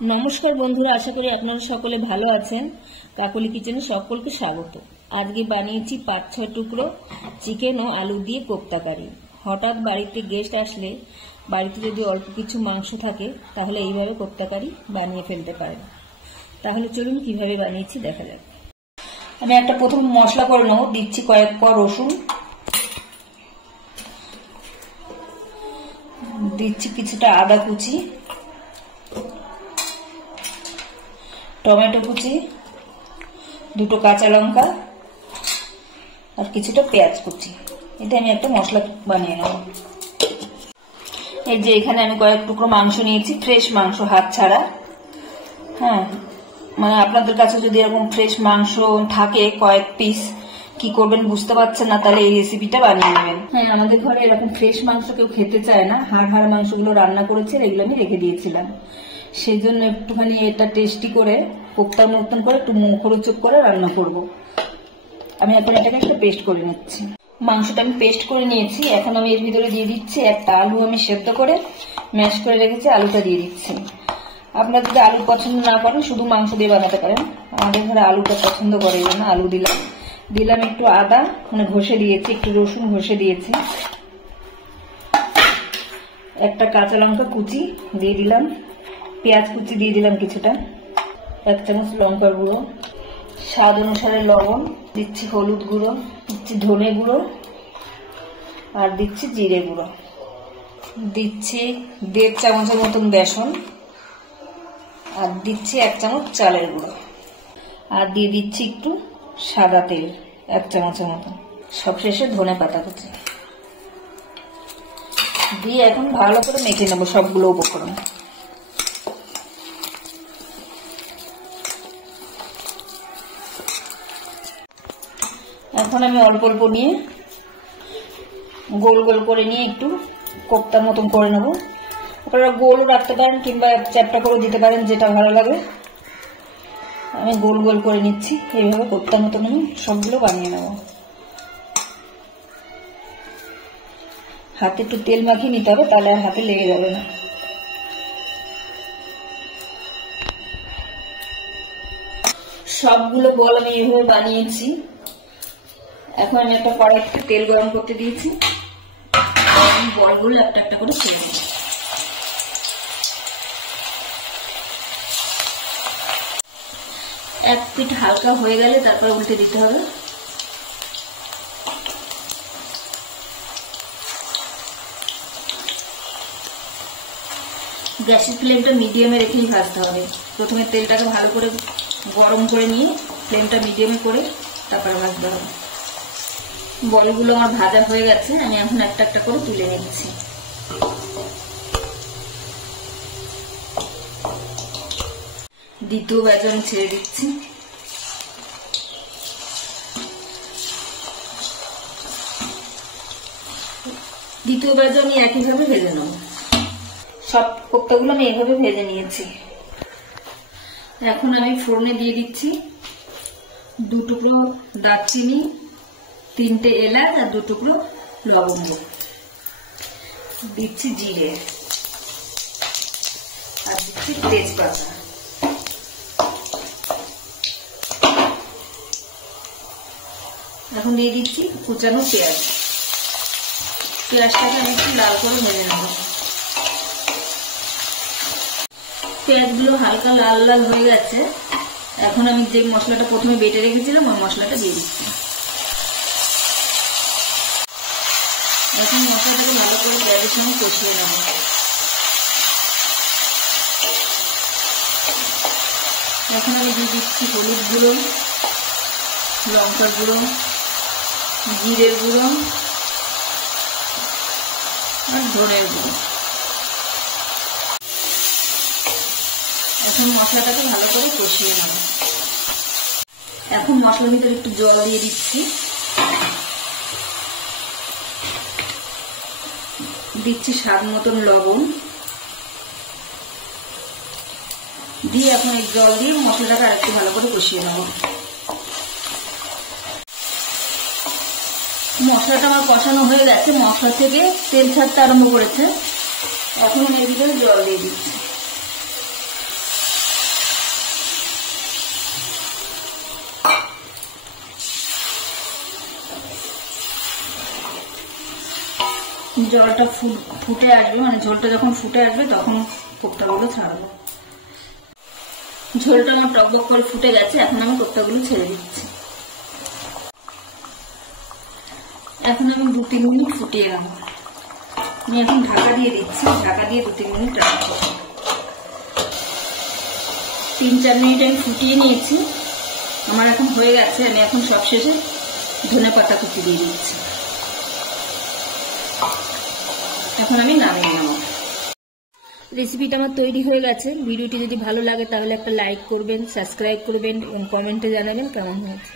নমস্কার বন্ধুরা, আশা করি আপনারা সকলে ভালো আছেন। কাকলি কিচেনে সকলকে স্বাগত। আজকে বানিয়েছি ৫-৬ টুকরো চিকেন ও আলু দিয়ে কোপ্তা কারি। হঠাৎ বাড়িতে গেস্ট আসলে বাড়িতে যদি অল্প কিছু মাংস থাকে তাহলে এইভাবে কোপ্তা কারি বানিয়ে ফেলতে পারেন। তাহলে চলুন কিভাবে বানিয়েছি দেখা যাক। আমি একটা প্রথম মশলা করে নেব। দিচ্ছি কয়েক কোয়া রসুন, দিচ্ছি কিছুটা আদা কুচি, টমেটো কুচি, দুটো কাঁচা লঙ্কা আর কিছুটা পেঁয়াজ কুচি। এটা আমি একটা মশলা বানিয়ে নেব। এই যে এখানে আমি কয়েক টুকরো মাংস নিয়েছি, ফ্রেশ মাংস, হাত ছাড়া। হ্যাঁ, মানে আপনাদের কাছে যদি এরকম ফ্রেশ মাংস থাকে কয়েক পিস, কি করবেন বুঝতে পারছেন না, তাহলে এই রেসিপিটা বানিয়ে নেবেন। হ্যাঁ, আমাদের ঘরে এরকম ফ্রেশ মাংস কেউ খেতে চায় না। হাড় মাংসগুলো রান্না করেছে, এগুলো আমি রেখে দিয়েছিলাম। সেই জন্য একটুখানি এটা টেস্টি করে কোপ্তার মতন করে একটু মুখরোচক করে রান্না করব। আমি এখন এটাকে একটু পেস্ট করে নিচ্ছি। মাংসটা আমি পেস্ট করে নিয়েছি। এখন আমি এর ভিতরে দিয়ে দিচ্ছি একটা আলু, আমি সেদ্ধ করে ম্যাশ করে রেখেছি, আলুটা দিয়ে দিচ্ছি। আপনারা যদি আলু পছন্দ না করেন শুধু মাংস দিয়ে বানাতে পারেন। আমাদের ঘরে আলুটা পছন্দ করে, এই জন্য আলু দিলাম একটু আদা মানে ঘষে দিয়েছি, একটু রসুন ঘষে দিয়েছি, একটা কাঁচা লঙ্কা কুচি দিয়ে দিলাম, পেঁয়াজ কুচি দিয়ে দিলাম কিছুটা, 1 চামচ লঙ্কার গুঁড়ো, স্বাদ অনুসারে লবণ, দিচ্ছি হলুদ গুঁড়ো, দিচ্ছি ধনে গুঁড়ো আর দিচ্ছি জিরে গুঁড়ো, দিচ্ছি 1.5 চামচের মতন বেসন আর দিচ্ছি 1 চামচ চালের গুঁড়ো আর দিয়ে দিচ্ছি একটু সাদা তেল 1 চামচের মতন। সবশেষে ধনে পাতা কুচি দিয়ে এখন ভালো করে মেখে নেবো সবগুলো উপকরণ। এখন আমি অল্প অল্প নিয়ে গোল গোল করে নিয়ে একটু কোপ্তার মতন করে নেব। আপনারা গোলও রাখতে পারেন কিংবা চ্যাপটা করে দিতে পারেন, যেটা ভালো লাগে। আমি গোল গোল করে নিচ্ছি। এইভাবে কোপ্তার মতন আমি সবগুলো বানিয়ে নেব। হাতে একটু তেল মাখিয়ে নিতে হবে, তাহলে আর হাতে লেগে যাবে না। সবগুলো বল আমি এইভাবে বানিয়েছি। এখন আমি একটা কড়াইতে তেল গরম করতে দিয়েছি, বলগুলো একটা একটা করে ছেড়ে দিই। এক পিঠ হালকা হয়ে গেলে তারপর উল্টে দিতে হবে। গ্যাসের ফ্লেমটা মিডিয়ামে রেখেই ভাজতে হবে। প্রথমে তেলটাকে ভালো করে গরম করে নিয়ে ফ্লেমটা মিডিয়ামে করে তারপরে ভাজতে হবে। বলগুলো আমার ভাজা হয়ে গেছে, আমি এখন একটা একটা করে তুলে নিচ্ছি। দ্বিতীয় ব্যাচও আমি ছেড়ে দিচ্ছি। দ্বিতীয় ব্যাচও আমি একইভাবে ভেজে নেব। সব কোপ্তাগুলো আমি এভাবে ভেজে নিয়েছি। এখন আমি ফোড়নে দিয়ে দিচ্ছি 2 টুকরো দারচিনি, 3টে এলাচ আর 2 টুকরো লবঙ্গ, দিচ্ছি জিরে আর দিচ্ছি তেজপাতা। এখন দিয়ে দিচ্ছি কুচানো পেঁয়াজ। পেঁয়াজটাকে আমি একটু লাল করে ভেজে নেব। পেঁয়াজগুলো হালকা লাল লাল হয়ে গেছে। এখন আমি যে মশলাটা প্রথমে বেটে রেখেছিলাম ওই মশলাটা দিয়ে দিচ্ছি। এখন মশলাটাকে ভালো করে পেঁয়াজের সঙ্গে কষিয়ে নেব। এখন আমি দিয়ে দিচ্ছি হলুদ গুঁড়ো, লঙ্কার গুঁড়ো, জিরের গুঁড়ো আর ধনের গুঁড়ো। এখন মশলাটাকে ভালো করে কষিয়ে নেব। এখন মশলার ভিতরে একটু জল দিয়ে দিচ্ছি, দিচ্ছি স্বাদ মতন লবণ দিয়ে এখন এই জল দিয়ে মশলাটাকে আরেকটু ভালো করে কষিয়ে নেব। মশলাটা আমার কষানো হয়ে গেছে, মশলা থেকে তেল ছাড়তে আরম্ভ করেছে। এখন আমি এর ভিতরে জল দিয়ে দিচ্ছি। জলটা ফুটে আসবে, মানে ঝোলটা যখন ফুটে আসবে তখন কোপ্তাগুলো ছাড়বো। ঝোলটা আমার টকবক করে ফুটে গেছে, এখন আমি কোপ্তাগুলো ছেড়ে দিচ্ছি। এখন আমি 2-3 মিনিট ফুটিয়ে নেবো। আমি এখন ঢাকা দিয়ে দিচ্ছি, ঢাকা দিয়ে 2-3 মিনিট রাখবো। 3-4 মিনিট আমি ফুটিয়ে নিয়েছি, আমার এখন হয়ে গেছে। আমি এখন সবশেষে ধনেপাতা কুচি দিয়ে দিচ্ছি। এখন আমি নামিয়ে নেব। রেসিপিটা আমার তৈরি হয়ে গেছে। ভিডিওটি যদি ভালো লাগে তাহলে একটা লাইক করবেন, সাবস্ক্রাইব করবেন এবং কমেন্টে জানাবেন কেমন হয়েছে।